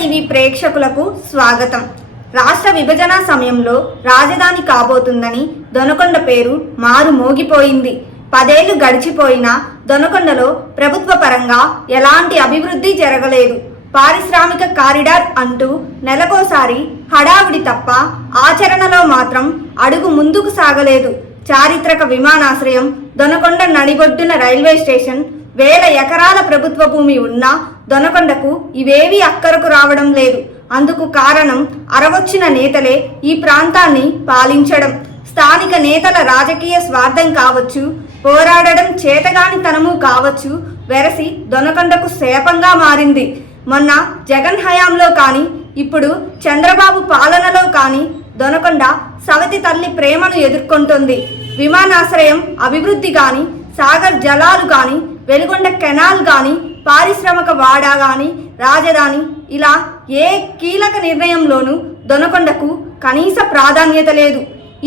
ప్రేక్షకులకు స్వాగతం. రాష్ట్ర విభజన సమయంలో రాజధాని కాబోతుందని దొనకొండ పేరు మారు మోగిపోయింది. పదేళ్ళు గడిచిపోయినా దొనకొండలో ప్రభుత్వ పరంగా ఎలాంటి అభివృద్ధి జరగలేదు. పారిశ్రామిక కారిడార్ అంటూ నెలకోసారి హడావిడి తప్ప ఆచరణలో మాత్రం అడుగు ముందుకు సాగలేదు. చారిత్రక విమానాశ్రయం దొనకొండ నడిబొడ్డున రైల్వే స్టేషన్ వేల ఎకరాల ప్రభుత్వ భూమి ఉన్నా దొనకొండకు ఇవేవీ అక్కరకు రావడం లేదు. అందుకు కారణం అరవొచ్చిన నేతలే ఈ ప్రాంతాన్ని పాలించడం. స్థానిక నేతల రాజకీయ స్వార్థం కావచ్చు పోరాడడం చేతగాని తనము కావచ్చు వెరసి దొనకొండకు శాపంగా మారింది. మొన్న జగన్ హయాంలో కానీ ఇప్పుడు చంద్రబాబు పాలనలో కానీ దొనకొండ సవతి తల్లి ప్రేమను ఎదుర్కొంటుంది. విమానాశ్రయం అభివృద్ధి కానీ సాగర్ జలాలు కానీ వెలుగొండ కెనాల్ కానీ పారిశ్రామిక వాడ కానీ రాజధాని ఇలా ఏ కీలక నిర్ణయంలోనూ దొనకొండకు కనీస ప్రాధాన్యత లేదు.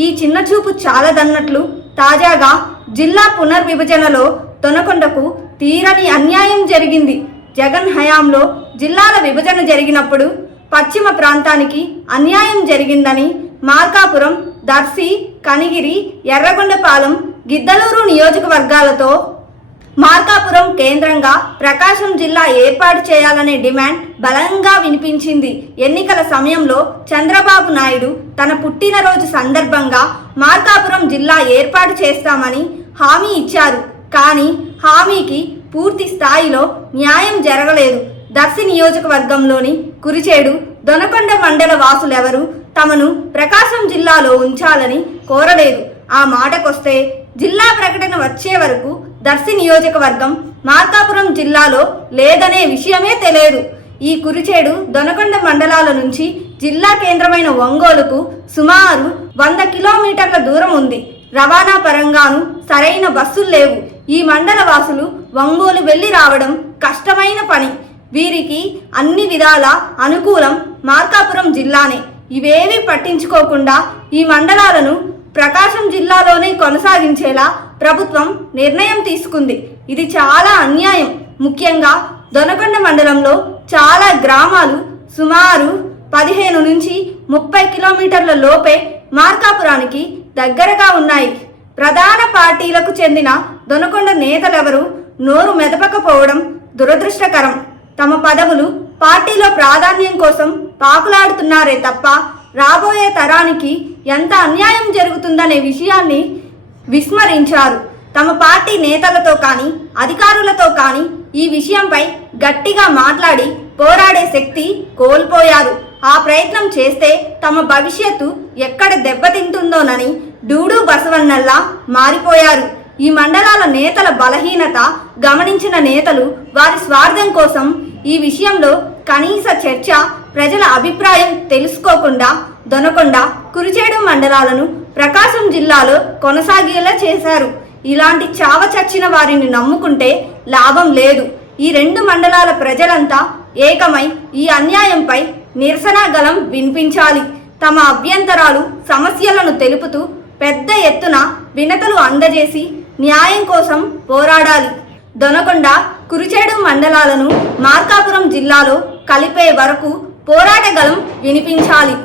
ఈ చిన్న చూపు చాలదన్నట్లు తాజాగా జిల్లా పునర్విభజనలో దొనకొండకు తీరని అన్యాయం జరిగింది. జగన్ హయాంలో జిల్లాల విభజన జరిగినప్పుడు పశ్చిమ ప్రాంతానికి అన్యాయం జరిగిందని మార్కాపురం దర్శి కనిగిరి ఎర్రగొండపాలెం గిద్దలూరు నియోజకవర్గాలతో మార్కాపురం కేంద్రంగా ప్రకాశం జిల్లా ఏర్పాటు చేయాలనే డిమాండ్ బలంగా వినిపించింది. ఎన్నికల సమయంలో చంద్రబాబు నాయుడు తన పుట్టినరోజు సందర్భంగా మార్కాపురం జిల్లా ఏర్పాటు చేస్తామని హామీ ఇచ్చారు. కానీ హామీకి పూర్తి స్థాయిలో న్యాయం జరగలేదు. దర్శి నియోజకవర్గంలోని కురిచేడు దొనకొండ మండల వాసులెవరూ తమను ప్రకాశం జిల్లాలో ఉంచాలని కోరలేదు. ఆ మాటకొస్తే జిల్లా ప్రకటన వచ్చే వరకు దర్శి నియోజకవర్గం మార్కాపురం జిల్లాలో లేదనే విషయమే తెలియదు. ఈ కురిచేడు దొనకొండ మండలాల నుంచి జిల్లా కేంద్రమైన ఒంగోలుకు సుమారు వంద కిలోమీటర్ల దూరం ఉంది. రవాణా పరంగాను సరైన బస్సులు లేవు. ఈ మండల వాసులు ఒంగోలు వెళ్ళి రావడం కష్టమైన పని. వీరికి అన్ని విధాల అనుకూలం మార్కాపురం జిల్లానే. ఇవేవి పట్టించుకోకుండా ఈ మండలాలను ప్రకాశం జిల్లాలోనే కొనసాగించేలా ప్రభుత్వం నిర్ణయం తీసుకుంది. ఇది చాలా అన్యాయం. ముఖ్యంగా దొనకొండ మండలంలో చాలా గ్రామాలు సుమారు పదిహేను నుంచి ముప్పై కిలోమీటర్ల లోపే మార్కాపురానికి దగ్గరగా ఉన్నాయి. ప్రధాన పార్టీలకు చెందిన దొనకొండ నేతలెవరూ నోరు మెదపకపోవడం దురదృష్టకరం. తమ పదవులు పార్టీలో ప్రాధాన్యం కోసం పాకులాడుతున్నారే తప్ప రాబోయే తరానికి ఎంత అన్యాయం జరుగుతుందనే విషయాన్ని విస్మరించారు. తమ పార్టీ నేతలతో కానీ అధికారులతో కానీ ఈ విషయంపై గట్టిగా మాట్లాడి పోరాడే శక్తి కోల్పోయారు. ఆ ప్రయత్నం చేస్తే తమ భవిష్యత్తు ఎక్కడ దెబ్బతింటుందోనని డూడు బసవన్నల్లా మారిపోయారు. ఈ మండలాల నేతల బలహీనత గమనించిన నేతలు వారి స్వార్థం కోసం ఈ విషయంలో కనీస చర్చ ప్రజల అభిప్రాయం తెలుసుకోకుండా దొనకుండా కురిచేడు మండలాలను ప్రకాశం జిల్లాలో కొనసాగేలా చేశారు. ఇలాంటి చావ చచ్చిన వారిని నమ్ముకుంటే లాభం లేదు. ఈ రెండు మండలాల ప్రజలంతా ఏకమై ఈ అన్యాయంపై నిరసన గలం వినిపించాలి. తమ అభ్యంతరాలు సమస్యలను తెలుపుతూ పెద్ద ఎత్తున వినతులు అందజేసి న్యాయం కోసం పోరాడాలి. దొనకొండ కురిచేడు మండలాలను మార్కాపురం జిల్లాలో కలిపే వరకు పోరాటగలం వినిపించాలి.